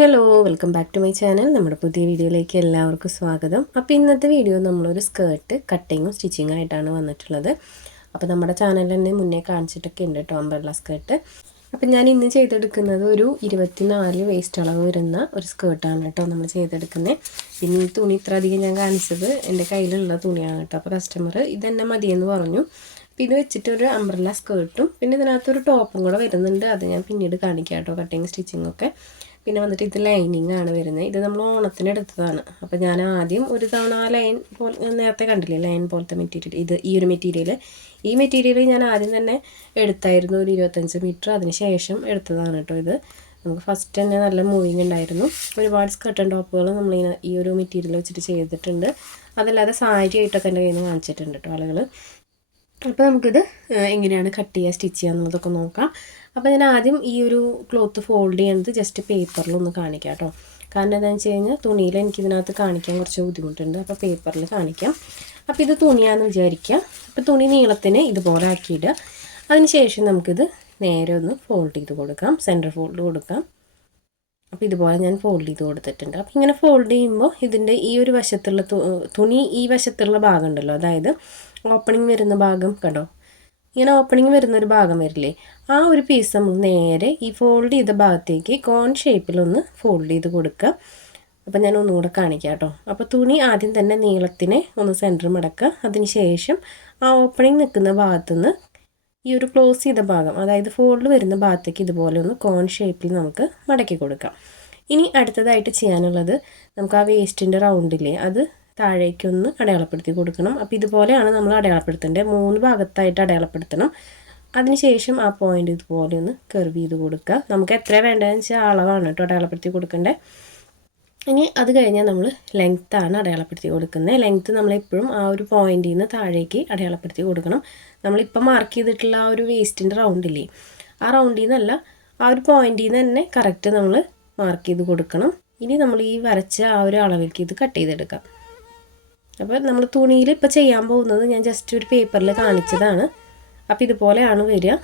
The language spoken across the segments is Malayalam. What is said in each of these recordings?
Hello welcome back to my channel നമ്മുടെ പുതിയ വീഡിയോയിലേക്ക് എല്ലാവർക്കും സ്വാഗതം. അപ്പോൾ ഇന്നത്തെ വീഡിയോ നമ്മളൊരു സ്കേർട്ട് കട്ടിങ്ങും സ്റ്റിച്ചിങ്ങും ആയിട്ടാണ് വന്നിട്ടുള്ളത്. അപ്പോൾ നമ്മുടെ ചാനലിൽ തന്നെ മുന്നേ കാണിച്ചിട്ടൊക്കെ ഉണ്ട് കേട്ടോ അമ്പർല സ്കേർട്ട് അപ്പം ഞാൻ ഇന്ന് ചെയ്തെടുക്കുന്നത് ഒരു ഇരുപത്തിനാല് വേസ്റ്റ് അളവ് വരുന്ന ഒരു സ്കേർട്ടാണ് കേട്ടോ നമ്മൾ ചെയ്തെടുക്കുന്നത് പിന്നെ ഈ തുണി ഇത്ര അധികം ഞാൻ കാണിച്ചത് എന്റെ കയ്യിലുള്ള തുണിയാണ് കേട്ടോ അപ്പോൾ കസ്റ്റമർ ഇത് തന്നെ മതിയെന്ന് പറഞ്ഞു. അപ്പോൾ ഇത് വെച്ചിട്ട് ഒരു അംബ്രല്ല സ്കേർട്ടും പിന്നെ ഇതിനകത്തൊരു ടോപ്പും കൂടെ വരുന്നുണ്ട്. അത് ഞാൻ പിന്നീട് കാണിക്കാം കേട്ടോ കട്ടിങ് സ്റ്റിച്ചിങ് ഒക്കെ. പിന്നെ വന്നിട്ട് ഇത് ലൈനിങ് ആണ് വരുന്നത്. ഇത് നമ്മൾ ഓണത്തിന് എടുത്തതാണ്. അപ്പോൾ ഞാൻ ആദ്യം ഒരു തവണ ആ ലൈൻ പോലെ നേരത്തെ കണ്ടില്ലേ ലൈൻ പോലത്തെ മെറ്റീരിയൽ ഇത് ഈ ഒരു മെറ്റീരിയൽ ഈ മെറ്റീരിയൽ ഞാൻ ആദ്യം തന്നെ എടുത്തായിരുന്നു ഒരു ഇരുപത്തഞ്ച് മീറ്റർ അതിന് ശേഷം എടുത്തതാണ് കേട്ടോ ഇത്. നമുക്ക് ഫസ്റ്റ് തന്നെ നല്ല മൂവിങ് ഉണ്ടായിരുന്നു. ഒരുപാട് സ്കർട്ടൺ ടോപ്പുകൾ നമ്മൾ ഈ ഒരു മെറ്റീരിയൽ വെച്ചിട്ട് ചെയ്തിട്ടുണ്ട്. അതല്ലാതെ സാരി ആയിട്ടൊക്കെ എന്റെ കയ്യിൽ നിന്ന് വാങ്ങിച്ചിട്ടുണ്ട് കേട്ടോ ആളുകൾ അപ്പോൾ നമുക്കിത് എങ്ങനെയാണ് കട്ട് ചെയ്യുക സ്റ്റിച്ച് ചെയ്യുക എന്നുള്ളതൊക്കെ നോക്കാം. അപ്പോൾ ഞാൻ ആദ്യം ഈ ഒരു ക്ലോത്ത് ഫോൾഡ് ചെയ്യുന്നത് ജസ്റ്റ് പേപ്പറിലൊന്ന് കാണിക്കാം കേട്ടോ കാരണം എന്താണെന്ന് വെച്ച് കഴിഞ്ഞാൽ തുണിയിൽ എനിക്കിതിനകത്ത് കാണിക്കാൻ കുറച്ച് ബുദ്ധിമുട്ടുണ്ട്. അപ്പോൾ പേപ്പറിൽ കാണിക്കാം. അപ്പോൾ ഇത് തുണിയാണെന്ന് വിചാരിക്കുക അപ്പോൾ തുണി നീളത്തിന് ഇതുപോലെ ആക്കിയിടുക. അതിന് ശേഷം നമുക്കിത് നേരെ ഒന്ന് ഫോൾഡ് ചെയ്ത് കൊടുക്കാം. സെന്റർ ഫോൾഡ് കൊടുക്കാം. അപ്പോൾ ഇതുപോലെ ഞാൻ ഫോൾഡ് ചെയ്ത് കൊടുത്തിട്ടുണ്ട്. അപ്പോൾ ഇങ്ങനെ ഫോൾഡ് ചെയ്യുമ്പോൾ ഇതിന്റെ ഈ ഒരു വശത്തുള്ള തുണി ഈ വശത്തുള്ള ഭാഗം ഉണ്ടല്ലോ. അതായത് ഓപ്പണിംഗ് വരുന്ന ഭാഗം കണ്ടോ? ഇങ്ങനെ ഓപ്പണിംഗ് വരുന്ന ഒരു ഭാഗം വരില്ലേ? ആ ഒരു പീസ് നമ്മൾ നേരെ ഈ ഫോൾഡ് ചെയ്ത ഭാഗത്തേക്ക് കോൺ ഷേപ്പിലൊന്ന് ഫോൾഡ് ചെയ്ത് കൊടുക്കുക അപ്പോൾ ഞാൻ ഒന്നും കൂടെ കാണിക്കാം കേട്ടോ. അപ്പോൾ തുണി ആദ്യം തന്നെ നീളത്തിനെ ഒന്ന് സെന്റർ മടക്കുക അതിന് ശേഷം ആ ഓപ്പണിംഗ് നിൽക്കുന്ന ഭാഗത്തുനിന്ന് ഈ ഒരു ക്ലോസ് ചെയ്ത ഭാഗം അതായത് ഫോൾഡ് വരുന്ന ഭാഗത്തേക്ക് ഇതുപോലെ ഒന്ന് കോൺ ഷേപ്പിൽ നമുക്ക് മടക്കി കൊടുക്കാം. ഇനി അടുത്തതായിട്ട് ചെയ്യാനുള്ളത് നമുക്ക് ആ വേസ്റ്റിന്റെ റൗണ്ടില്ലേ അത് താഴേക്കൊന്ന് അടയാളപ്പെടുത്തി കൊടുക്കണം. അപ്പോൾ ഇതുപോലെയാണ് നമ്മൾ അടയാളപ്പെടുത്തേണ്ടത്. മൂന്ന് ഭാഗത്തായിട്ട് അടയാളപ്പെടുത്തണം. അതിനുശേഷം ആ പോയിന്റ് ഇതുപോലെ ഒന്ന് കർവ് ചെയ്ത് കൊടുക്കുക. നമുക്ക് എത്ര വേണ്ടതെന്ന് വെച്ചാൽ അളവാണ് കേട്ടോ അടയാളപ്പെടുത്തി കൊടുക്കേണ്ടത് ഇനി അത് കഴിഞ്ഞാൽ നമ്മൾ ലെങ്ത്താണ് അടയാളപ്പെടുത്തി കൊടുക്കുന്നത്. ലെങ്ത്ത് നമ്മളെപ്പോഴും ആ ഒരു പോയിന്റിൽ നിന്ന് താഴേക്ക് അടയാളപ്പെടുത്തി കൊടുക്കണം. നമ്മളിപ്പോൾ മാർക്ക് ചെയ്തിട്ടുള്ള ആ ഒരു വേസ്റ്റിന്റെ റൗണ്ടില്ലേ ആ റൗണ്ടിൽ നിന്നല്ല ആ ഒരു പോയിന്റിൽ നിന്ന് തന്നെ കറക്റ്റ് നമ്മൾ മാർക്ക് ചെയ്ത് കൊടുക്കണം. ഇനി നമ്മൾ ഈ വരച്ച ആ ഒരു അളവിലേക്ക് ഇത് കട്ട് ചെയ്തെടുക്കാം. അപ്പോൾ നമ്മൾ തുണിയിൽ ഇപ്പോൾ ചെയ്യാൻ പോകുന്നത് ഞാൻ ജസ്റ്റ് ഒരു പേപ്പറിൽ കാണിച്ചതാണ്. അപ്പോൾ ഇതുപോലെയാണ് വരിക.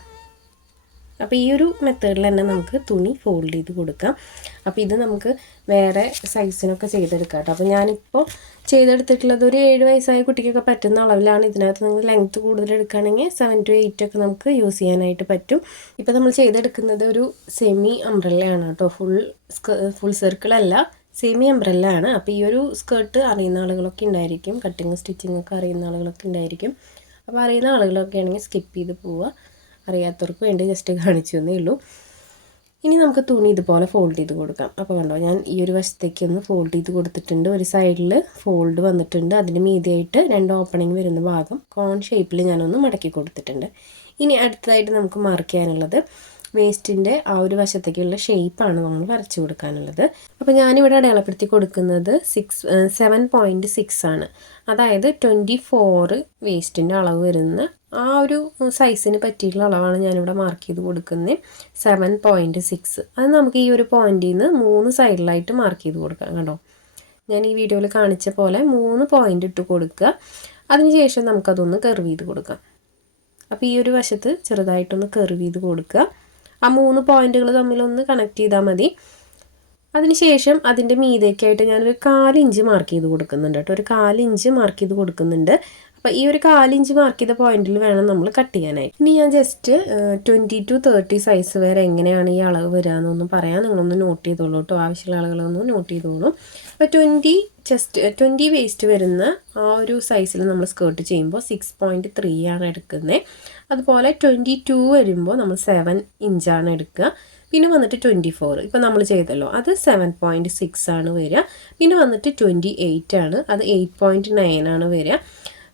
അപ്പോൾ ഈ ഒരു മെത്തേഡിൽ തന്നെ നമുക്ക് തുണി ഫോൾഡ് ചെയ്ത് കൊടുക്കാം. അപ്പോൾ ഇത് നമുക്ക് വേറെ സൈസിനൊക്കെ ചെയ്തെടുക്കാം കേട്ടോ. അപ്പോൾ ഞാനിപ്പോൾ ചെയ്തെടുത്തിട്ടുള്ളത് ഒരു ഏഴ് വയസ്സായ കുട്ടിക്കൊക്കെ പറ്റുന്ന അളവിലാണ്. ഇതിനകത്ത് നിങ്ങൾ ലെങ്ത്ത് കൂടുതൽ എടുക്കുകയാണെങ്കിൽ സെവൻ ടു എയ്റ്റ് ഒക്കെ നമുക്ക് യൂസ് ചെയ്യാനായിട്ട് പറ്റും. ഇപ്പോൾ നമ്മൾ ചെയ്തെടുക്കുന്നത് ഒരു സെമി അംബ്രല്ലയാണ് കേട്ടോ. ഫുൾ ഫുൾ സർക്കിൾ അല്ല സെമി അംബ്രല്ല ആണ്. അപ്പോൾ ഈ ഒരു സ്കേർട്ട് അറിയുന്ന ആളുകളൊക്കെ ഉണ്ടായിരിക്കും. കട്ടിങ് സ്റ്റിച്ചിങ് ഒക്കെ അറിയുന്ന ആളുകളൊക്കെ ഉണ്ടായിരിക്കും. അപ്പോൾ അറിയുന്ന ആളുകളൊക്കെ ആണെങ്കിൽ സ്കിപ്പ് ചെയ്ത് പോവുക. അറിയാത്തവർക്ക് വേണ്ടി ജസ്റ്റ് കാണിച്ചു എന്നേ ഉള്ളൂ. ഇനി നമുക്ക് തുണി ഇതുപോലെ ഫോൾഡ് ചെയ്ത് കൊടുക്കാം. അപ്പോൾ കണ്ടോ ഞാൻ ഈ ഒരു വശത്തേക്ക് ഒന്ന് ഫോൾഡ് ചെയ്ത് കൊടുത്തിട്ടുണ്ട്. ഒരു സൈഡിൽ ഫോൾഡ് വന്നിട്ടുണ്ട്. അതിന് മീതിയായിട്ട് രണ്ട് ഓപ്പണിംഗ് വരുന്ന ഭാഗം കോൺ ഷേപ്പിൽ ഞാനൊന്ന് മടക്കി കൊടുത്തിട്ടുണ്ട്. ഇനി അടുത്തതായിട്ട് നമുക്ക് മാർക്ക് ചെയ്യാനുള്ളത് വേസ്റ്റിന്റെ ആ ഒരു വശത്തേക്കുള്ള ഷേപ്പാണ് നമ്മൾ വരച്ചു കൊടുക്കാനുള്ളത്. അപ്പോൾ ഞാനിവിടെ അടയാളപ്പെടുത്തി കൊടുക്കുന്നത് സിക്സ് സെവൻ പോയിന്റ് സിക്സ് ആണ്. അതായത് ട്വന്റി ഫോറ് വേസ്റ്റിന്റെ അളവ് വരുന്ന ആ ഒരു സൈസിന് പറ്റിയിട്ടുള്ള അളവാണ് ഞാനിവിടെ മാർക്ക് ചെയ്ത് കൊടുക്കുന്നത് സെവൻ പോയിന്റ് സിക്സ് അത് നമുക്ക് ഈ ഒരു പോയിന്റിൽ നിന്ന് മൂന്ന് സൈഡിലായിട്ട് മാർക്ക് ചെയ്ത് കൊടുക്കാം കേട്ടോ ഞാൻ ഈ വീഡിയോയിൽ കാണിച്ച പോലെ മൂന്ന് പോയിന്റ് ഇട്ട് കൊടുക്കുക. അതിനുശേഷം നമുക്കതൊന്ന് കർവ് ചെയ്ത് കൊടുക്കാം. അപ്പോൾ ഈ ഒരു വശത്ത് ചെറുതായിട്ടൊന്ന് കർവ് ചെയ്ത് കൊടുക്കുക. ആ മൂന്ന് പോയിന്റുകൾ തമ്മിലൊന്ന് കണക്ട് ചെയ്താൽ മതി. അതിനുശേഷം അതിന്റെ മീതേക്കായിട്ട് ഞാനൊരു കാലിഞ്ച് മാർക്ക് ചെയ്ത് കൊടുക്കുന്നുണ്ട് കേട്ടോ. ഒരു കാലിഞ്ച് മാർക്ക് ചെയ്ത് കൊടുക്കുന്നുണ്ട്. അപ്പോൾ ഈ ഒരു കാലിഞ്ച് മാർക്ക് ചെയ്ത പോയിന്റിൽ വേണം നമ്മൾ കട്ട് ചെയ്യാനായിട്ട്. ഇനി ഞാൻ just twenty two thirty size വരെ എങ്ങനെയാണ് ഈ അളവ് വരിക എന്നൊന്നും പറയാം. നിങ്ങളൊന്ന് നോട്ട് ചെയ്തോളൂ കേട്ടോ ആവശ്യമുള്ള ആളുകളൊന്ന് നോട്ട് ചെയ്തോളൂ. അപ്പോൾ ട്വന്റി ചെസ്റ്റ് ട്വന്റി വേസ്റ്റ് വരുന്ന ആ ഒരു സൈസിൽ നമ്മൾ സ്കേർട്ട് ചെയ്യുമ്പോൾ സിക്സ് പോയിന്റ് ത്രീ ആണ് എടുക്കുന്നത് അതുപോലെ ട്വന്റി ടു വരുമ്പോൾ നമ്മൾ സെവൻ ഇഞ്ചാണ് എടുക്കുക. പിന്നെ വന്നിട്ട് ട്വന്റി ഫോർ ഇപ്പോൾ നമ്മൾ ചെയ്തല്ലോ. അത് സെവൻ പോയിന്റ് സിക്സ് ആണ് വരിക. പിന്നെ വന്നിട്ട് ട്വന്റി എയ്റ്റ് ആണ്. അത് എയ്റ്റ് പോയിന്റ് നയൻ ആണ് വരിക.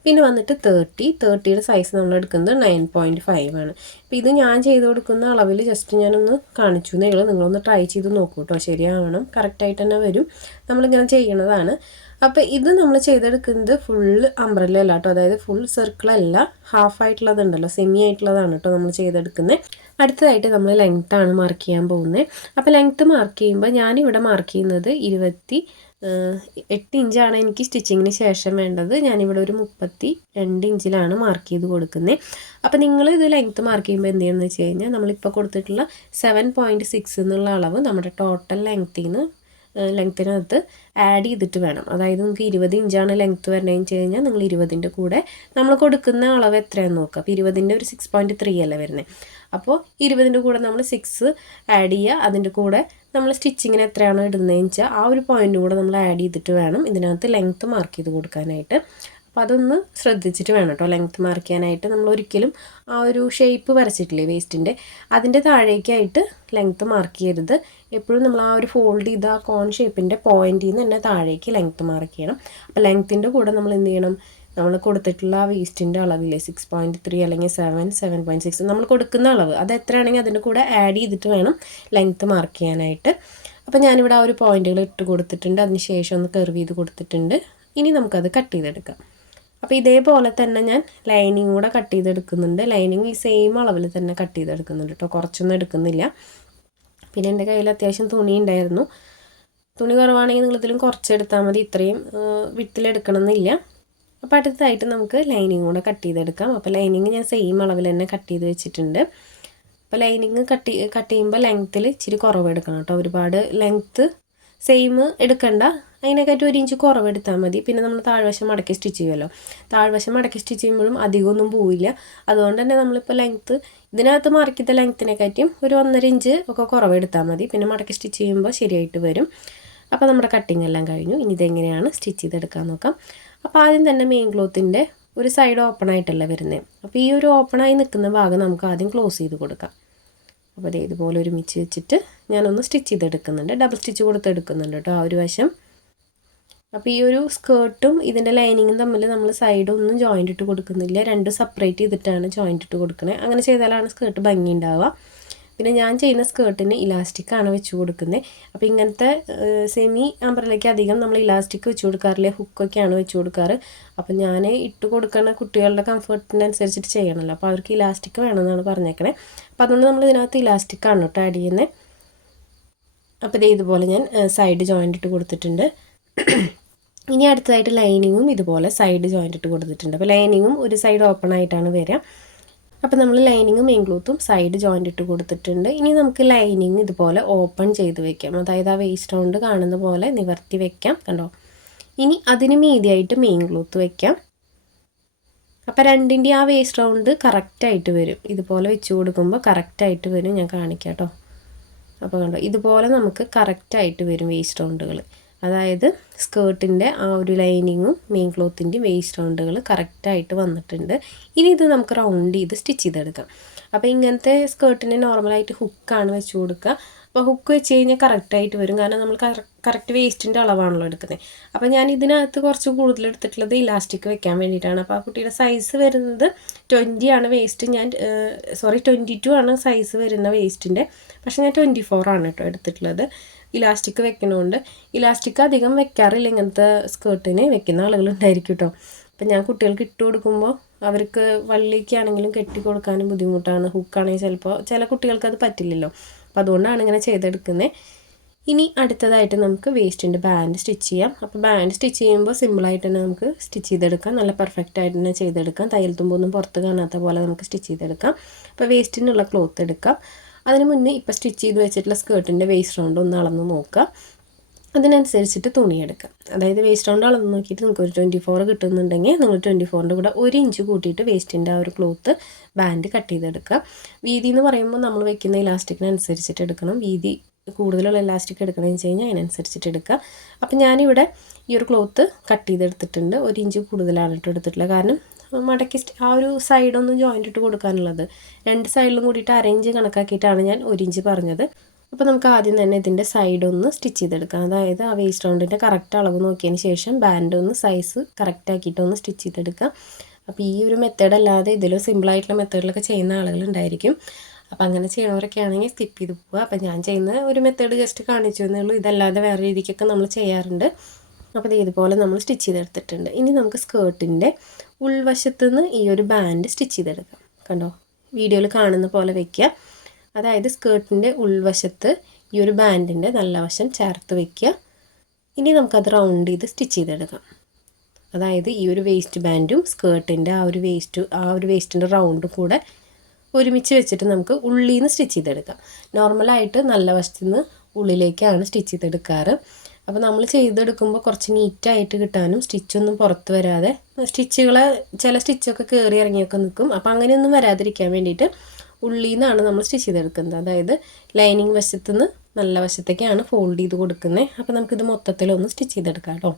പിന്നെ വന്നിട്ട് തേർട്ടി തേർട്ടിയുടെ സൈസ് നമ്മൾ എടുക്കുന്നത് നയൻ പോയിന്റ് ഫൈവ് ആണ്. അപ്പോൾ ഇത് ഞാൻ ചെയ്ത് കൊടുക്കുന്ന അളവിൽ ജസ്റ്റ് ഞാനൊന്ന് കാണിച്ചു എന്നേ ഉള്ളൂ. നിങ്ങളൊന്ന് ട്രൈ ചെയ്ത് നോക്കൂ കേട്ടോ ശരിയാവണം. കറക്റ്റായിട്ട് തന്നെ വരും. നമ്മളിങ്ങനെ ചെയ്യണതാണ്. അപ്പോൾ ഇത് നമ്മൾ ചെയ്തെടുക്കുന്നത് ഫുള്ള് അംബ്രല്ല അല്ല കേട്ടോ അതായത് ഫുൾ സർക്കിൾ അല്ല. ഹാഫ് ആയിട്ടുള്ളതുണ്ടല്ലോ സെമി ആയിട്ടുള്ളതാണ് കേട്ടോ നമ്മൾ ചെയ്തെടുക്കുന്നത്. അടുത്തതായിട്ട് നമ്മൾ ലെങ്ത്താണ് മാർക്ക് ചെയ്യാൻ പോകുന്നത്. അപ്പോൾ ലെങ്ത്ത് മാർക്ക് ചെയ്യുമ്പോൾ ഞാനിവിടെ മാർക്ക് ചെയ്യുന്നത് ഇരുപത്തി എട്ട് ഇഞ്ചാണ് എനിക്ക് സ്റ്റിച്ചിങ്ങിന് ശേഷം വേണ്ടത്. ഞാനിവിടെ ഒരു മുപ്പത്തി രണ്ട് ഇഞ്ചിലാണ് മാർക്ക് ചെയ്ത് കൊടുക്കുന്നത് അപ്പോൾ നിങ്ങൾ ഇത് ലെങ്ത്ത് മാർക്ക് ചെയ്യുമ്പോൾ എന്ത് ചെയ്യുന്നത് വെച്ച് കഴിഞ്ഞാൽ നമ്മളിപ്പോൾ കൊടുത്തിട്ടുള്ള സെവൻ പോയിന്റ് സിക്സ് എന്നുള്ള അളവ് നമ്മുടെ ടോട്ടൽ ലെങ്ത്തിൽ നിന്ന് ലെങ്ത്തിനകത്ത് ആഡ് ചെയ്തിട്ട് വേണം. അതായത് നിങ്ങൾക്ക് ഇരുപത് ഇഞ്ചാണ് ലെങ്ത്ത് വരണമെന്ന് വെച്ച് കഴിഞ്ഞാൽ നിങ്ങൾ ഇരുപതിന്റെ കൂടെ നമ്മൾ കൊടുക്കുന്ന അളവ് എത്രയാണെന്ന് നോക്കുക. അപ്പോൾ ഇരുപതിന്റെ ഒരു സിക്സ് പോയിന്റ് ത്രീ അല്ലേ വരുന്നത് അപ്പോൾ ഇരുപതിന്റെ കൂടെ നമ്മൾ സിക്സ് ആഡ് ചെയ്യുക. അതിന്റെ കൂടെ നമ്മൾ സ്റ്റിച്ചിങ്ങിന് എത്രയാണോ ഇടുന്നതെന്ന് വെച്ചാൽ ആ ഒരു പോയിന്റ് കൂടെ നമ്മൾ ആഡ് ചെയ്തിട്ട് വേണം ഇതിനകത്ത് ലെങ്ത്ത് മാർക്ക് ചെയ്ത് കൊടുക്കാനായിട്ട്. അപ്പോൾ അതൊന്ന് ശ്രദ്ധിച്ചിട്ട് വേണം കേട്ടോ ലെങ്ത്ത് മാർക്ക് ചെയ്യാനായിട്ട്. നമ്മൾ ഒരിക്കലും ആ ഒരു ഷേപ്പ് വരച്ചിട്ടില്ലേ വേസ്റ്റിന്റെ അതിന്റെ താഴേക്കായിട്ട് ലെങ്ത്ത് മാർക്ക് ചെയ്യരുത്. എപ്പോഴും നമ്മൾ ആ ഒരു ഫോൾഡ് ചെയ്ത ആ കോൺ ഷേപ്പിന്റെ പോയിന്റിൽ നിന്ന് തന്നെ താഴേക്ക് ലെങ്ത്ത് മാർക്ക് ചെയ്യണം. അപ്പോൾ ലെങ്ത്തിന്റെ കൂടെ നമ്മൾ എന്ത് ചെയ്യണം? നമ്മൾ കൊടുത്തിട്ടുള്ള ആ വേസ്റ്റിന്റെ അളവില്ലേ? സിക്സ് പോയിന്റ് ത്രീ അല്ലെങ്കിൽ സെവൻ സെവൻ പോയിന്റ് സിക്സ് നമ്മൾ കൊടുക്കുന്ന അളവ്. അത് എത്രയാണെങ്കിൽ അതിന്റെ കൂടെ ആഡ് ചെയ്തിട്ട് വേണം ലെങ്ത്ത് മാർക്ക് ചെയ്യാനായിട്ട്. അപ്പോൾ ഞാനിവിടെ ആ ഒരു പോയിന്റുകൾ ഇട്ട് കൊടുത്തിട്ടുണ്ട്. അതിന് ശേഷം ഒന്ന് കർവ് ചെയ്ത് കൊടുത്തിട്ടുണ്ട്. ഇനി നമുക്കത് കട്ട് ചെയ്തെടുക്കാം. അപ്പോൾ ഇതേപോലെ തന്നെ ഞാൻ ലൈനിങ് കൂടെ കട്ട് ചെയ്തെടുക്കുന്നുണ്ട്. ലൈനിങ് ഈ സെയിം അളവിൽ തന്നെ കട്ട് ചെയ്തെടുക്കുന്നുണ്ട് കേട്ടോ കുറച്ചൊന്നും എടുക്കുന്നില്ല. പിന്നെ എന്റെ കയ്യിൽ അത്യാവശ്യം തുണി ഉണ്ടായിരുന്നു. തുണി കുറവാണെങ്കിൽ നിങ്ങളിതിലും കുറച്ചെടുത്താൽ മതി. ഇത്രയും വിട്ടിലെടുക്കണം എന്നില്ല അപ്പോൾ അടുത്തതായിട്ട് നമുക്ക് ലൈനിങ് കൂടെ കട്ട് ചെയ്തെടുക്കാം. അപ്പോൾ ലൈനിങ് ഞാൻ സെയിം അളവിൽ തന്നെ കട്ട് ചെയ്ത് വെച്ചിട്ടുണ്ട്. അപ്പോൾ ലൈനിങ് കട്ട് കട്ട് ചെയ്യുമ്പോൾ ലെങ്ത്തിൽ ഇച്ചിരി കുറവ് എടുക്കണം കേട്ടോ. ഒരുപാട് ലെങ്ത്ത് സെയിം എടുക്കണ്ട. അതിനെക്കാട്ടി ഒരു ഇഞ്ച് കുറവെടുത്താൽ മതി. പിന്നെ നമ്മൾ താഴ്വശം മടക്കി സ്റ്റിച്ച് ചെയ്യുമല്ലോ താഴ്വശം മടക്കി സ്റ്റിച്ച് ചെയ്യുമ്പോഴും അധികമൊന്നും പോവില്ല. അതുകൊണ്ട് തന്നെ നമ്മളിപ്പോൾ ലെങ്ത്ത് ഇതിനകത്ത് മാർക്കിത്ത ലെങ്ത്തിനെക്കാട്ടിയും ഒരു ഒന്നര ഇഞ്ച് ഒക്കെ കുറവെടുത്താൽ മതി. പിന്നെ മടക്കി സ്റ്റിച്ച് ചെയ്യുമ്പോൾ ശരിയായിട്ട് വരും. അപ്പോൾ നമ്മുടെ കട്ടിങ് എല്ലാം കഴിഞ്ഞു. ഇനി ഇതെങ്ങനെയാണ് സ്റ്റിച്ച് ചെയ്തെടുക്കാൻ നോക്കാം. അപ്പോൾ ആദ്യം തന്നെ മെയിൻ ക്ലോത്തിന്റെ ഒരു സൈഡ് ഓപ്പൺ ആയിട്ടല്ല വരുന്നത് അപ്പോൾ ഈ ഒരു ഓപ്പണായി നിൽക്കുന്ന ഭാഗം നമുക്ക് ആദ്യം ക്ലോസ് ചെയ്ത് കൊടുക്കാം. അപ്പോൾ അതേ ഇതുപോലെ ഒരുമിച്ച് വെച്ചിട്ട് ഞാനൊന്ന് സ്റ്റിച്ച് ചെയ്തെടുക്കുന്നുണ്ട്. ഡബിൾ സ്റ്റിച്ച് കൊടുത്തെടുക്കുന്നുണ്ട് കേട്ടോ ആ ഒരു വശം. അപ്പോൾ ഈ ഒരു സ്കേർട്ടും ഇതിന്റെ ലൈനിങ്ങും തമ്മിൽ നമ്മൾ സൈഡൊന്നും ജോയിന്റ് ഇട്ട് കൊടുക്കുന്നില്ല. രണ്ട് സെപ്പറേറ്റ് ചെയ്തിട്ടാണ് ജോയിന്റ് ഇട്ട് കൊടുക്കുന്നത് അങ്ങനെ ചെയ്താലാണ് സ്കേർട്ട് ഭംഗി ഉണ്ടാവുക. പിന്നെ ഞാൻ ചെയ്യുന്ന സ്കേർട്ടിന് ഇലാസ്റ്റിക്കാണ് വെച്ച് കൊടുക്കുന്നത് അപ്പോൾ ഇങ്ങനത്തെ സെമി അമ്പറിലേക്ക് അധികം നമ്മൾ ഇലാസ്റ്റിക് വെച്ച് കൊടുക്കാറില്ല ഹുക്കൊക്കെയാണ് വെച്ച് കൊടുക്കാറ്. അപ്പോൾ ഞാൻ ഇട്ട് കൊടുക്കുന്ന കുട്ടികളുടെ കംഫർട്ടിനനുസരിച്ചിട്ട് ചെയ്യണമല്ലോ അപ്പോൾ അവർക്ക് ഇലാസ്റ്റിക് വേണമെന്നാണ് പറഞ്ഞേക്കണേ. അപ്പോൾ അതുകൊണ്ട് നമ്മൾ ഇതിനകത്ത് ഇലാസ്റ്റിക്കാണ് കേട്ടോ ആഡ് ചെയ്യുന്നത് അപ്പോൾ ഇത് ഇതുപോലെ ഞാൻ സൈഡ് ജോയിന്റ് ഇട്ട് കൊടുത്തിട്ടുണ്ട്. ഇനി അടുത്തതായിട്ട് ലൈനിങ്ങും ഇതുപോലെ സൈഡ് ജോയിന്റ് ഇട്ട് കൊടുത്തിട്ടുണ്ട്. അപ്പോൾ ലൈനിങ്ങും ഒരു സൈഡ് ഓപ്പൺ ആയിട്ടാണ് വരിക അപ്പോൾ നമ്മൾ ലൈനിങ്ങും മെയിൻ ക്ലോത്തും സൈഡ് ജോയിന്റ് ഇട്ട് കൊടുത്തിട്ടുണ്ട്. ഇനി നമുക്ക് ലൈനിങ് ഇതുപോലെ ഓപ്പൺ ചെയ്ത് വെക്കാം. അതായത് ആ വേസ്റ്റ് കൊണ്ട് കാണുന്ന പോലെ നിവർത്തി വെക്കാം. കണ്ടോ? ഇനി അതിന് മീതിയായിട്ട് മെയിൻ ക്ലോത്ത് വെക്കാം. അപ്പോൾ രണ്ടിന്റെ ആ വേസ്റ്റ് റൗണ്ട് കറക്റ്റായിട്ട് വരും. ഇതുപോലെ വെച്ച് കൊടുക്കുമ്പോൾ കറക്റ്റായിട്ട് വരും. ഞാൻ കാണിക്കാം കേട്ടോ അപ്പോൾ കണ്ടോ? ഇതുപോലെ നമുക്ക് കറക്റ്റായിട്ട് വരും വേസ്റ്റ് റൗണ്ടുകൾ അതായത് സ്കേർട്ടിന്റെ ആ ഒരു ലൈനിങ്ങും മെയിൻ ക്ലോത്തിന്റെയും വേസ്റ്റ് റൗണ്ടുകൾ കറക്റ്റായിട്ട് വന്നിട്ടുണ്ട്. ഇനി ഇത് നമുക്ക് റൗണ്ട് ചെയ്ത് സ്റ്റിച്ച് ചെയ്തെടുക്കാം. അപ്പോൾ ഇങ്ങനത്തെ സ്കേർട്ടിന് നോർമലായിട്ട് ഹുക്കാണ് വെച്ച് കൊടുക്കുക. അപ്പോൾ ഹുക്ക് വെച്ച് കഴിഞ്ഞാൽ കറക്റ്റായിട്ട് വരും. കാരണം നമ്മൾ കറക്റ്റ് വേസ്റ്റിന്റെ അളവാണല്ലോ എടുക്കുന്നത്. അപ്പോൾ ഞാൻ ഇതിനകത്ത് കുറച്ച് കൂടുതൽ എടുത്തിട്ടുള്ളത് ഇലാസ്റ്റിക് വെക്കാൻ വേണ്ടിയിട്ടാണ്. അപ്പോൾ ആ കുട്ടിയുടെ സൈസ് വരുന്നത് ട്വന്റി ആണ് വേസ്റ്റ്. ഞാൻ സോറി ട്വന്റി ടു ആണ് സൈസ് വരുന്ന വേസ്റ്റിന്റെ പക്ഷേ ഞാൻ ട്വന്റി ഫോർ ആണ് കേട്ടോ എടുത്തിട്ടുള്ളത്. ഇലാസ്റ്റിക് വെക്കണമുണ്ട് ഇലാസ്റ്റിക് അധികം വെക്കാറില്ല. ഇങ്ങനത്തെ സ്കേർട്ടിന് വെക്കുന്ന ആളുകളുണ്ടായിരിക്കും കേട്ടോ അപ്പം ഞാൻ കുട്ടികൾക്ക് ഇട്ട് കൊടുക്കുമ്പോൾ അവർക്ക് വള്ളിക്കാണെങ്കിലും കെട്ടി കൊടുക്കാനും ബുദ്ധിമുട്ടാണ്. ഹുക്കാണെങ്കിൽ ചിലപ്പോൾ ചില കുട്ടികൾക്ക് അത് പറ്റില്ലല്ലോ. അപ്പോൾ അതുകൊണ്ടാണ് ഇങ്ങനെ ചെയ്തെടുക്കുന്നത് ഇനി അടുത്തതായിട്ട് നമുക്ക് വേസ്റ്റിന്റെ ബാൻഡ് സ്റ്റിച്ച് ചെയ്യാം. അപ്പോൾ ബാൻഡ് സ്റ്റിച്ച് ചെയ്യുമ്പോൾ സിമ്പിളായിട്ട് തന്നെ നമുക്ക് സ്റ്റിച്ച് ചെയ്തെടുക്കാം. നല്ല പെർഫെക്റ്റ് ആയിട്ട് തന്നെ ചെയ്തെടുക്കാം. തയ്യൽ തുമ്പൊന്നും പുറത്ത് കാണാത്ത പോലെ നമുക്ക് സ്റ്റിച്ച് ചെയ്തെടുക്കാം. അപ്പോൾ വേസ്റ്റിനുള്ള ക്ലോത്ത് എടുക്കാം. അതിന് മുന്നേ ഇപ്പോൾ സ്റ്റിച്ച് ചെയ്ത് വെച്ചിട്ടുള്ള സ്കേർട്ടിന്റെ വേസ്റ്റ് റൗണ്ട് ഒന്ന് അളന്ന് നോക്കുക. അതിനനുസരിച്ചിട്ട് തുണിയെടുക്കുക. അതായത് വേസ്റ്റ് റൗണ്ട് അളന്ന് നോക്കിയിട്ട് നിങ്ങൾക്ക് ഒരു ട്വന്റി ഫോർ കിട്ടുന്നുണ്ടെങ്കിൽ നിങ്ങൾ ട്വന്റി ഫോറിന്റെ കൂടെ ഒരു ഇഞ്ച് കൂട്ടിയിട്ട് വേസ്റ്റിന്റെ ആ ഒരു ക്ലോത്ത് ബാൻഡ് കട്ട് ചെയ്തെടുക്കുക. വീതി എന്ന് പറയുമ്പോൾ നമ്മൾ വെക്കുന്ന ഇലാസ്റ്റിക്കിനനുസരിച്ചിട്ട് എടുക്കണം. വീതി കൂടുതലുള്ള ഇലാസ്റ്റിക് എടുക്കണമെന്ന് വെച്ച് കഴിഞ്ഞാൽ അതിനനുസരിച്ചിട്ട് എടുക്കുക. അപ്പം ഞാനിവിടെ ഈ ഒരു ക്ലോത്ത് കട്ട് ചെയ്തെടുത്തിട്ടുണ്ട്. ഒരു ഇഞ്ച് കൂടുതലാണ് ഇട്ട് എടുത്തിട്ടുള്ളത് കാരണം മടക്കി ആ ഒരു സൈഡൊന്നും ജോയിന്റ് ഇട്ട് കൊടുക്കാനുള്ളത്. രണ്ട് സൈഡിലും കൂടിയിട്ട് അറേഞ്ച് കണക്കാക്കിയിട്ടാണ് ഞാൻ ഒരു ഇഞ്ച് പറഞ്ഞത്. അപ്പോൾ നമുക്ക് ആദ്യം തന്നെ ഇതിന്റെ സൈഡ് ഒന്ന് സ്റ്റിച്ച് ചെയ്തെടുക്കാം അതായത് ആ വേസ്റ്റ് റൗണ്ടിന്റെ കറക്റ്റ് അളവ് നോക്കിയതിന് ശേഷം ബാൻഡ് ഒന്ന് സൈസ് കറക്റ്റ് ആക്കിയിട്ട് ഒന്ന് സ്റ്റിച്ച് ചെയ്തെടുക്കാം. അപ്പോൾ ഈ ഒരു മെത്തേഡ് അല്ലാതെ ഇതിലും സിമ്പിളായിട്ടുള്ള മെത്തേഡിലൊക്കെ ചെയ്യുന്ന ആളുകളുണ്ടായിരിക്കും അപ്പോൾ അങ്ങനെ ചെയ്യണവരൊക്കെ ആണെങ്കിൽ സ്കിപ്പ് ചെയ്ത് പോവുക. അപ്പോൾ ഞാൻ ചെയ്യുന്ന ഒരു മെത്തേഡ് ജസ്റ്റ് കാണിച്ചു എന്നേ ഉള്ളൂ ഇതല്ലാതെ വേറെ രീതിക്കൊക്കെ നമ്മൾ ചെയ്യാറുണ്ട്. അപ്പോൾ ഇതുപോലെ നമ്മൾ സ്റ്റിച്ച് ചെയ്തെടുത്തിട്ടുണ്ട്. ഇനി നമുക്ക് സ്കേർട്ടിന്റെ ഉൾവശത്ത് നിന്ന് ഈ ഒരു ബാൻഡ് സ്റ്റിച്ച് ചെയ്തെടുക്കാം. കണ്ടോ? വീഡിയോയിൽ കാണുന്ന പോലെ വെക്കുക. അതായത് സ്കേർട്ടിന്റെ ഉൾവശത്ത് ഈ ഒരു ബാൻഡിന്റെ നല്ല വശം ചേർത്ത് വെക്കുക. ഇനി നമുക്കത് റൗണ്ട് ചെയ്ത് സ്റ്റിച്ച് ചെയ്തെടുക്കാം. അതായത് ഈ ഒരു വേസ്റ്റ് ബാൻഡും സ്കേർട്ടിന്റെ ആ ഒരു വേസ്റ്റ് ആ ഒരു വേസ്റ്റിന്റെ റൗണ്ടും കൂടെ ഒരുമിച്ച് വെച്ചിട്ട് നമുക്ക് ഉള്ളിൽ നിന്ന് സ്റ്റിച്ച് ചെയ്തെടുക്കാം. നോർമലായിട്ട് നല്ല വശത്തു നിന്ന് ഉള്ളിലേക്കാണ് സ്റ്റിച്ച് ചെയ്തെടുക്കാറ്. അപ്പോൾ നമ്മൾ ചെയ്തെടുക്കുമ്പോൾ കുറച്ച് നീറ്റായിട്ട് കിട്ടാനും സ്റ്റിച്ചൊന്നും പുറത്ത് വരാതെ സ്റ്റിച്ചുകൾ ചില സ്റ്റിച്ചൊക്കെ കയറി ഇറങ്ങിയൊക്കെ നിൽക്കും അപ്പോൾ അങ്ങനെയൊന്നും വരാതിരിക്കാൻ വേണ്ടിയിട്ട് ഉള്ളിൽ നിന്നാണ് നമ്മൾ സ്റ്റിച്ച് ചെയ്തെടുക്കുന്നത്. അതായത് ലൈനിങ് വശത്ത് നിന്ന് നല്ല വശത്തേക്കാണ് ഫോൾഡ് ചെയ്ത് കൊടുക്കുന്നത് അപ്പോൾ നമുക്കിത് മൊത്തത്തിലൊന്ന് സ്റ്റിച്ച് ചെയ്തെടുക്കാം കേട്ടോ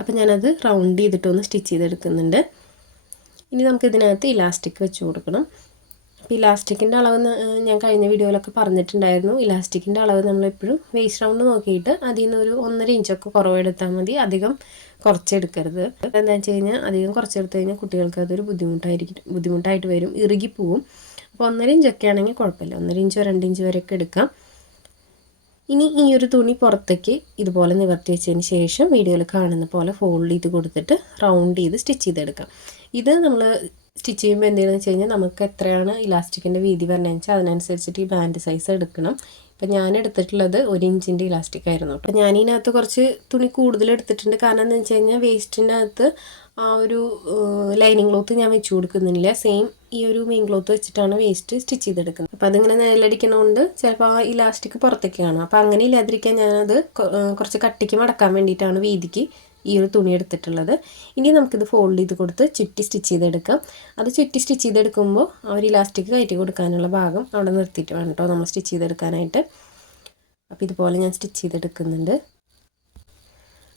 അപ്പോൾ ഞാനത് റൗണ്ട് ചെയ്തിട്ടൊന്ന് സ്റ്റിച്ച് ചെയ്തെടുക്കുന്നുണ്ട്. ഇനി നമുക്കിതിനകത്ത് ഇലാസ്റ്റിക് വെച്ച് കൊടുക്കണം. അപ്പോൾ ഇലാസ്റ്റിക്കിന്റെ അളവ് ഞാൻ കഴിഞ്ഞ വീഡിയോയിലൊക്കെ പറഞ്ഞിട്ടുണ്ടായിരുന്നു. ഇലാസ്റ്റിക്കിന്റെ അളവ് നമ്മളെപ്പോഴും വേസ്റ്റ് റൗണ്ട് നോക്കിയിട്ട് അതിൽ നിന്ന് ഒരു ഒന്നര ഇഞ്ചൊക്കെ കുറവെടുത്താൽ മതി. അധികം കുറച്ചെടുക്കരുത്. എന്താണെന്ന് വെച്ച് കഴിഞ്ഞാൽ അധികം കുറച്ചെടുത്ത് കഴിഞ്ഞാൽ കുട്ടികൾക്ക് അതൊരു ബുദ്ധിമുട്ടായിരിക്കും. ബുദ്ധിമുട്ടായിട്ട് വരും. ഇറുകിപ്പോവും അപ്പോൾ ഒന്നര ഇഞ്ചൊക്കെ ആണെങ്കിൽ കുഴപ്പമില്ല. ഒന്നര ഇഞ്ചോ രണ്ട് ഇഞ്ച് വരെയൊക്കെ എടുക്കാം. ഇനി ഈ ഒരു തുണി പുറത്തേക്ക് ഇതുപോലെ നിവർത്തി വെച്ചതിന് ശേഷം വീഡിയോയിൽ കാണുന്ന പോലെ ഫോൾഡ് ചെയ്ത് കൊടുത്തിട്ട് റൗണ്ട് ചെയ്ത് സ്റ്റിച്ച് ചെയ്തെടുക്കാം. ഇത് നമ്മൾ സ്റ്റിച്ച് ചെയ്യുമ്പോൾ എന്തെങ്കിലും വെച്ച് കഴിഞ്ഞാൽ നമുക്ക് എത്രയാണ് ഇലാസ്റ്റിക്കിന്റെ വീതി വരണമെന്ന് വെച്ചാൽ അതിനനുസരിച്ചിട്ട് ഈ ബാൻഡ് സൈസ് എടുക്കണം. ഇപ്പം ഞാൻ എടുത്തിട്ടുള്ളത് ഒരു ഇഞ്ചിന്റെ ഇലാസ്റ്റിക് ആയിരുന്നു. അപ്പം ഞാൻ ഇതിനകത്ത് കുറച്ച് തുണി കൂടുതൽ എടുത്തിട്ടുണ്ട്. കാരണം എന്താണെന്ന് വെച്ച് കഴിഞ്ഞാൽ വേസ്റ്റിന്റെ അകത്ത് ആ ഒരു ലൈനിങ് ക്ലോത്ത് ഞാൻ വെച്ച് കൊടുക്കുന്നില്ല. സെയിം ഈ ഒരു മെയിൻ ക്ലോത്ത് വെച്ചിട്ടാണ് വേസ്റ്റ് സ്റ്റിച്ച് ചെയ്തെടുക്കുന്നത്. അപ്പോൾ അതിങ്ങനെ നിലടിക്കണോണ്ട് ചിലപ്പോൾ ആ ഇലാസ്റ്റിക് പുറത്തേക്ക് കാണും. അപ്പോൾ അങ്ങനെ ഇല്ലാതിരിക്കാൻ ഞാനത് കുറച്ച് കട്ടിക്ക് മടക്കാൻ വേണ്ടിയിട്ടാണ് വീതിക്ക് ഈ ഒരു തുണി എടുത്തിട്ടുള്ളത്. ഇനി നമുക്കിത് ഫോൾഡ് ചെയ്ത് കൊടുത്ത് ചുറ്റി സ്റ്റിച്ച് ചെയ്തെടുക്കാം. അത് ചുറ്റി സ്റ്റിച്ച് ചെയ്തെടുക്കുമ്പോൾ ആ ഒരു ഇലാസ്റ്റിക് കയറ്റി കൊടുക്കാനുള്ള ഭാഗം അവിടെ നിർത്തിയിട്ട് വേണം കേട്ടോ നമ്മൾ സ്റ്റിച്ച് ചെയ്തെടുക്കാനായിട്ട്. അപ്പോൾ ഇതുപോലെ ഞാൻ സ്റ്റിച്ച് ചെയ്തെടുക്കുന്നുണ്ട്.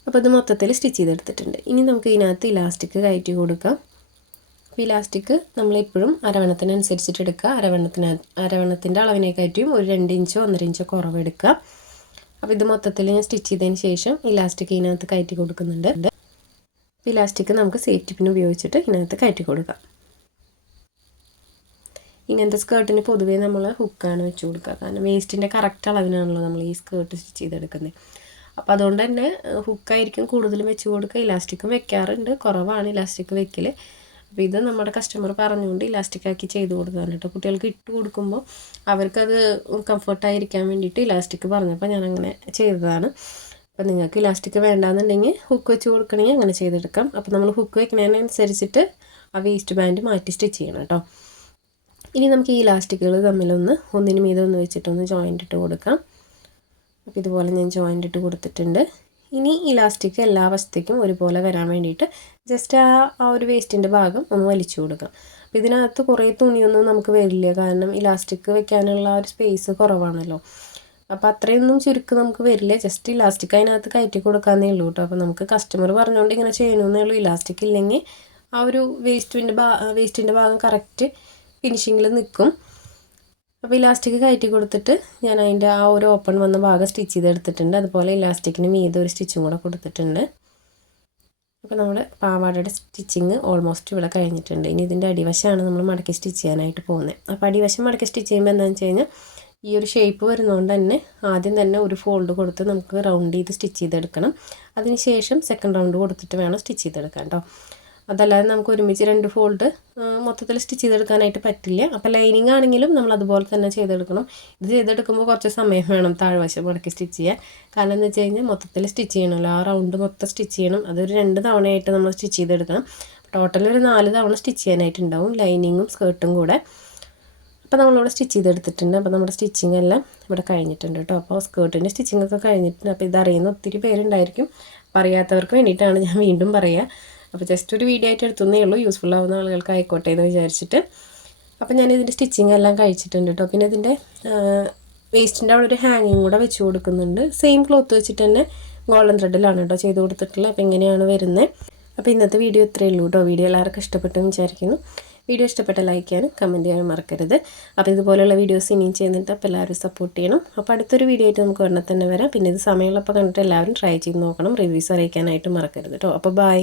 അപ്പോൾ ഇത് മൊത്തത്തിൽ സ്റ്റിച്ച് ചെയ്തെടുത്തിട്ടുണ്ട്. ഇനി നമുക്ക് ഇതിനകത്ത് ഇലാസ്റ്റിക് കയറ്റി കൊടുക്കാം. അപ്പോൾ ഇലാസ്റ്റിക് നമ്മളെപ്പോഴും അരവണത്തിനനുസരിച്ചിട്ട് എടുക്കുക. അരവണത്തിന് അരവണത്തിന്റെ അളവിനെ കയറ്റിയും ഒരു രണ്ട് ഇഞ്ചോ ഒന്നര ഇഞ്ചോ കുറവ് എടുക്കുക അപ്പോൾ ഇത് മൊത്തത്തിൽ ഞാൻ സ്റ്റിച്ച് ചെയ്തതിന് ശേഷം ഇലാസ്റ്റിക് ഇതിനകത്ത് കയറ്റി കൊടുക്കുന്നുണ്ട്. ഇലാസ്റ്റിക് നമുക്ക് സേഫ്റ്റി പിൻ ഉപയോഗിച്ചിട്ട് ഇതിനകത്ത് കയറ്റി കൊടുക്കാം. ഇങ്ങനത്തെ സ്കേർട്ടിന് പൊതുവേ നമ്മൾ ഹുക്കാണ് വെച്ച് കൊടുക്കുക. കാരണം വേസ്റ്റിന്റെ കറക്റ്റ് അളവിനാണല്ലോ നമ്മൾ ഈ സ്കേർട്ട് സ്റ്റിച്ച് ചെയ്തെടുക്കുന്നത്. അപ്പോൾ അതുകൊണ്ട് തന്നെ ഹുക്കായിരിക്കും കൂടുതലും വെച്ച് കൊടുക്കുക. ഇലാസ്റ്റിക്കും വെക്കാറുണ്ട്. കുറവാണ് ഇലാസ്റ്റിക് വെക്കൽ അപ്പോൾ ഇത് നമ്മുടെ കസ്റ്റമർ പറഞ്ഞുകൊണ്ട് ഇലാസ്റ്റിക് ആക്കി ചെയ്ത് കൊടുക്കാൻ കേട്ടോ കുട്ടികൾക്ക് ഇട്ട് കൊടുക്കുമ്പോൾ അവർക്കത് കംഫർട്ടായിരിക്കാൻ വേണ്ടിയിട്ട് ഇലാസ്റ്റിക് പറഞ്ഞപ്പോൾ ഞാൻ അങ്ങനെ ചെയ്തതാണ്. അപ്പോൾ നിങ്ങൾക്ക് ഇലാസ്റ്റിക് വേണ്ടാന്നുണ്ടെങ്കിൽ ഹുക്ക് വെച്ച് കൊടുക്കണമെങ്കിൽ അങ്ങനെ ചെയ്തെടുക്കാം. അപ്പോൾ നമ്മൾ ഹുക്ക് വെക്കുന്നതിനനുസരിച്ചിട്ട് ആ വേസ്റ്റ് ബാൻഡ് മാറ്റി സ്റ്റിച്ച് ചെയ്യണം കേട്ടോ. ഇനി നമുക്ക് ഈ ഇലാസ്റ്റിക്കുകൾ തമ്മിലൊന്ന് ഒന്നിന് മീതെ ഒന്ന് വെച്ചിട്ടൊന്ന് ജോയിന്റ് ഇട്ട് കൊടുക്കാം. അപ്പോൾ ഇതുപോലെ ഞാൻ ജോയിന്റ് ഇട്ട് കൊടുത്തിട്ടുണ്ട്. ഇനി ഇലാസ്റ്റിക് എല്ലാ വശത്തേക്കും ഒരുപോലെ വരാൻ വേണ്ടിയിട്ട് ജസ്റ്റ് ആ ആ ഒരു വേസ്റ്റിന്റെ ഭാഗം ഒന്ന് വലിച്ചു കൊടുക്കാം. അപ്പോൾ ഇതിനകത്ത് കുറേ തുണിയൊന്നും നമുക്ക് വരില്ല. കാരണം ഇലാസ്റ്റിക് വെക്കാനുള്ള ഒരു സ്പേസ് കുറവാണല്ലോ. അപ്പോൾ അത്രയൊന്നും ചുരുക്ക് നമുക്ക് വരില്ല. ജസ്റ്റ് ഇലാസ്റ്റിക് അതിനകത്ത് കയറ്റി കൊടുക്കാമെന്നേ ഉള്ളൂ കേട്ടോ. അപ്പോൾ നമുക്ക് കസ്റ്റമർ പറഞ്ഞുകൊണ്ട് ഇങ്ങനെ ചെയ്യണമെന്നേ ഉള്ളൂ. ഇലാസ്റ്റിക് ഇല്ലെങ്കിൽ ആ ഒരു വേസ്റ്റിന്റെ ഭാ വേസ്റ്റിന്റെ ഭാഗം കറക്റ്റ് ഫിനിഷിങ്ങിൽ നിൽക്കും. അപ്പോൾ ഇലാസ്റ്റിക് കയറ്റി കൊടുത്തിട്ട് ഞാൻ അതിന്റെ ആ ഒരു ഓപ്പൺ വന്ന ഭാഗം സ്റ്റിച്ച് ചെയ്തെടുത്തിട്ടുണ്ട്. അതുപോലെ ഇലാസ്റ്റിക്കിന് മീതെ ഒരു സ്റ്റിച്ചും കൂടെ കൊടുത്തിട്ടുണ്ട്. അപ്പോൾ നമ്മുടെ പാവാടയുടെ സ്റ്റിച്ചിങ് ഓൾമോസ്റ്റ് ഇവിടെ കഴിഞ്ഞിട്ടുണ്ട്. ഇനി ഇതിന്റെ അടിവശമാണ് നമ്മൾ മടക്കി സ്റ്റിച്ച് ചെയ്യാനായിട്ട് പോകുന്നത്. അപ്പോൾ അടിവശം മടക്കി സ്റ്റിച്ച് ചെയ്യുമ്പോൾ എന്താണെന്ന് വെച്ച് കഴിഞ്ഞാൽ ഈ ഒരു ഷേപ്പ് വരുന്നതുകൊണ്ട് തന്നെ ആദ്യം തന്നെ ഒരു ഫോൾഡ് കൊടുത്ത് നമുക്ക് റൗണ്ട് ചെയ്ത് സ്റ്റിച്ച് ചെയ്തെടുക്കണം. അതിന് ശേഷം സെക്കൻഡ് റൗണ്ട് കൊടുത്തിട്ട് വേണം സ്റ്റിച്ച് ചെയ്തെടുക്കാൻ കേട്ടോ അതല്ലാതെ നമുക്ക് ഒരുമിച്ച് രണ്ട് ഫോൾഡ് മൊത്തത്തിൽ സ്റ്റിച്ച് ചെയ്തെടുക്കാനായിട്ട് പറ്റില്ല. അപ്പോൾ ലൈനിങ് ആണെങ്കിലും നമ്മൾ അതുപോലെ തന്നെ ചെയ്തെടുക്കണം. ഇത് ചെയ്തെടുക്കുമ്പോൾ കുറച്ച് സമയം വേണം താഴ്വശം മുടക്കി സ്റ്റിച്ച് ചെയ്യാൻ. കാരണം എന്ന് വെച്ച് കഴിഞ്ഞാൽ മൊത്തത്തിൽ സ്റ്റിച്ച് ചെയ്യണമല്ലോ ആ റൗണ്ട് മൊത്തം സ്റ്റിച്ച് ചെയ്യണം. അതൊരു രണ്ട് തവണയായിട്ട് നമ്മൾ സ്റ്റിച്ച് ചെയ്തെടുക്കണം. ടോട്ടൽ ഒരു നാല് തവണ സ്റ്റിച്ച് ചെയ്യാനായിട്ടുണ്ടാവും ലൈനിങ്ങും സ്കേർട്ടും കൂടെ. അപ്പോൾ നമ്മളിവിടെ സ്റ്റിച്ച് ചെയ്തെടുത്തിട്ടുണ്ട്. അപ്പോൾ നമ്മുടെ സ്റ്റിച്ചിങ് എല്ലാം ഇവിടെ കഴിഞ്ഞിട്ടുണ്ട് കേട്ടോ. അപ്പോൾ സ്കേർട്ടിന്റെ സ്റ്റിച്ചിങ് ഒക്കെ കഴിഞ്ഞിട്ടുണ്ട്. അപ്പോൾ ഇതറിയുന്ന ഒത്തിരി പേരുണ്ടായിരിക്കും. അപ്പോൾ അറിയാത്തവർക്ക് വേണ്ടിയിട്ടാണ് ഞാൻ വീണ്ടും പറയുക അപ്പോൾ ജസ്റ്റ് ഒരു വീഡിയോ ആയിട്ട് എടുത്തുന്നേ ഉള്ളൂ. യൂസ്ഫുൾ ആവുന്ന ആളുകൾക്ക് ആയിക്കോട്ടെ എന്ന് വിചാരിച്ചിട്ട്. അപ്പോൾ ഞാൻ ഇതിന്റെ സ്റ്റിച്ചിങ് എല്ലാം കഴിച്ചിട്ടുണ്ട് കേട്ടോ പിന്നെ ഇതിന്റെ വേസ്റ്റിന്റെ അവിടെ ഒരു ഹാങ്ങിങ് കൂടെ വെച്ച് കൊടുക്കുന്നുണ്ട്. സെയിം ക്ലോത്ത് വെച്ചിട്ട് തന്നെ ഗോൾഡൻ ത്രെഡിലാണ് കേട്ടോ ചെയ്ത് കൊടുത്തിട്ടുള്ളത്. അപ്പോൾ ഇങ്ങനെയാണ് വരുന്നത് അപ്പോൾ ഇന്നത്തെ വീഡിയോ ഇത്രയേ ഉള്ളൂ കേട്ടോ വീഡിയോ എല്ലാവർക്കും ഇഷ്ടപ്പെട്ടെന്ന് വിചാരിക്കുന്നു. വീഡിയോ ഇഷ്ടപ്പെട്ട ലൈക്ക് ചെയ്യാനും കമന്റ് ചെയ്യാനും മറക്കരുത്. അപ്പോൾ ഇതുപോലെയുള്ള വീഡിയോസ് ഇനിയും ചെയ്യുന്നിട്ട് അപ്പോൾ എല്ലാവരും സപ്പോർട്ട് ചെയ്യണം. അപ്പോൾ അടുത്തൊരു വീഡിയോ ആയിട്ട് നമുക്ക് ഉടനെ തന്നെ വരാം. പിന്നെ ഇത് സമയമുള്ളപ്പോൾ കണ്ടിട്ട് എല്ലാവരും ട്രൈ ചെയ്ത് നോക്കണം. റിവ്യൂസ് അറിയിക്കാനായിട്ട് മറക്കരുത് കേട്ടോ അപ്പോൾ ബൈ